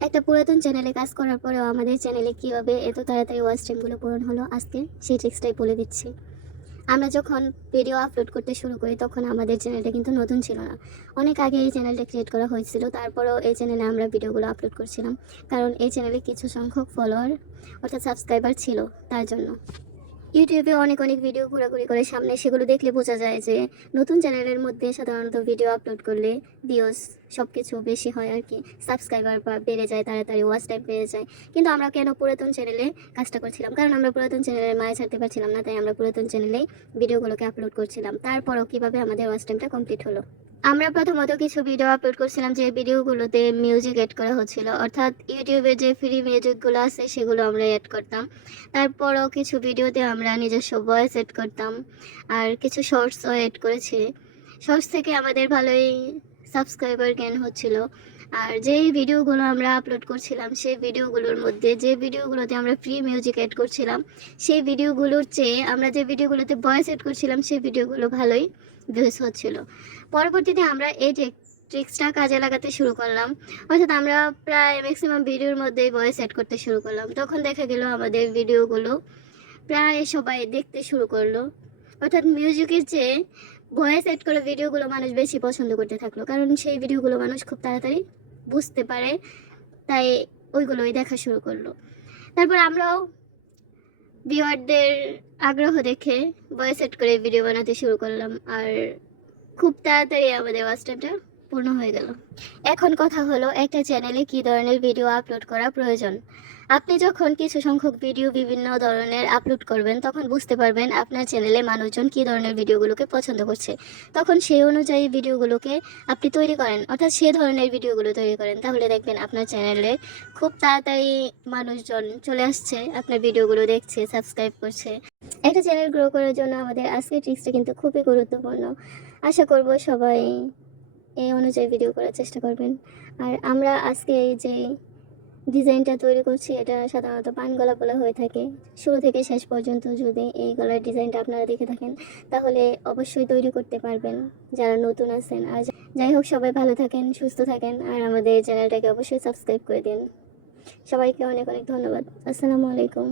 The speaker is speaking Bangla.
একটা পুরাতন চ্যানেলে কাজ করার পরেও আমাদের চ্যানেলে কীভাবে এত তাড়াতাড়ি ওয়াশ টাইমগুলো পূরণ হলো আজকে সেই ট্রিক্সটাই বলে দিচ্ছি। আমরা যখন ভিডিও আপলোড করতে শুরু করি তখন আমাদের চ্যানেলটা কিন্তু নতুন ছিল না। অনেক আগে এই চ্যানেলটা ক্রিয়েট করা হয়েছিল, তারপরেও এই চ্যানেলে আমরা ভিডিওগুলো আপলোড করছিলাম। কারণ এই চ্যানেলে কিছু সংখ্যক ফলোয়ার অর্থাৎ সাবস্ক্রাইবার ছিল তার জন্য। ইউটিউবে অনেক অনেক ভিডিও ঘোরাঘুরি করে। সামনে সেগুলো দেখলে বোঝা যায় যে নতুন চ্যানেলের মধ্যে সাধারণত ভিডিও আপলোড করলে ভিউজ সব কিছু বেশি হয় আর কি। সাবস্ক্রাইবার বা বেড়ে যায়, তাড়াতাড়ি ওয়াচ টাইম বেড়ে যায়। কিন্তু আমরা কেন পুরাতন চ্যানেলে কাজটা করছিলাম? কারণ আমরা পুরাতন চ্যানেলের মায়ে ছাড়তে পারছিলাম না, তাই আমরা পুরাতন চ্যানেলেই ভিডিওগুলোকে আপলোড করছিলাম। তারপরও কীভাবে আমাদের ওয়াচ টাইমটা কমপ্লিট হলো? আমরা প্রথমত কিছু ভিডিও আপলোড করছিলাম যে ভিডিওগুলোতে মিউজিক অ্যাড করা হচ্ছিল। অর্থাৎ ইউটিউবে যে ফ্রি মিউজিকগুলো আছে, সেগুলো আমরা অ্যাড করতাম। তারপরও কিছু ভিডিওতে আমরা নিজস্ব ভয়েস এড করতাম। আর কিছু শর্টসও এড করেছি। শর্টস থেকে আমাদের ভালোই সাবস্ক্রাইবার গেন হচ্ছিল। আর যেই ভিডিওগুলো আমরা আপলোড করছিলাম, সেই ভিডিওগুলোর মধ্যে, যে ভিডিওগুলোতে আমরা ফ্রি মিউজিক অ্যাড করছিলাম, সেই ভিডিওগুলোর চেয়ে আমরা যে ভিডিওগুলোতে ভয়েস অ্যাড করছিলাম, সেই ভিডিওগুলো ভালোই ভিউজ হচ্ছিল। পরবর্তীতে আমরা এই ট্রিক্সটা কাজে লাগাতে শুরু করলাম, অর্থাৎ আমরা প্রায় ম্যাক্সিমাম ভিডিওর মধ্যেই ভয়েস অ্যাড করতে শুরু করলাম। তখন দেখা গেল আমাদের ভিডিওগুলো প্রায় সবাই দেখতে শুরু করল। অর্থাৎ মিউজিকের চেয়ে ভয়েস এড করে ভিডিওগুলো মানুষ বেশি পছন্দ করতে থাকল। কারণ সেই ভিডিওগুলো মানুষ খুব তাড়াতাড়ি বুঝতে পারে, তাই ওইগুলোই দেখা শুরু করল। তারপর আমরাও ভিওয়ারদের আগ্রহ দেখে ভয়েস সেট করে ভিডিও বানাতে শুরু করলাম। আর খুব তাড়াতাড়ি আমাদের ওয়াচ পূর্ণ হয়ে গেল। এখন কথা হলো একটা চ্যানেলে কী ধরনের ভিডিও আপলোড করা প্রয়োজন। আপনি যখন কিছু সংখ্যক ভিডিও বিভিন্ন ধরনের আপলোড করবেন, তখন বুঝতে পারবেন আপনার চ্যানেলে মানুষজন কী ধরনের ভিডিওগুলোকে পছন্দ করছে। তখন সেই অনুযায়ী ভিডিওগুলোকে আপনি তৈরি করেন, অর্থাৎ সে ধরনের ভিডিওগুলো তৈরি করেন। তাহলে দেখবেন আপনার চ্যানেলে খুব তাড়াতাড়ি মানুষজন চলে আসছে, আপনার ভিডিওগুলো দেখছে সাবস্ক্রাইব করছে। একটা চ্যানেল গ্রো করার জন্য আমাদের আজকের ট্রিক্সটা কিন্তু খুবই গুরুত্বপূর্ণ। আশা করব সবাই এই অনুযায়ী ভিডিও করার চেষ্টা করবেন। আর আমরা আজকে এই যে ডিজাইনটা তৈরি করছি, এটা সাধারণত পান গলা বলা হয়ে থাকে। শুরু থেকে শেষ পর্যন্ত যদি এই গলার ডিজাইনটা আপনারা দেখে থাকেন, তাহলে অবশ্যই তৈরি করতে পারবেন। যারা নতুন আছেন, আর যাই হোক, সবাই ভালো থাকেন, সুস্থ থাকেন, আর আমাদের চ্যানেলটাকে অবশ্যই সাবস্ক্রাইব করে দিন। সবাইকে অনেক অনেক ধন্যবাদ। আসসালামু আলাইকুম।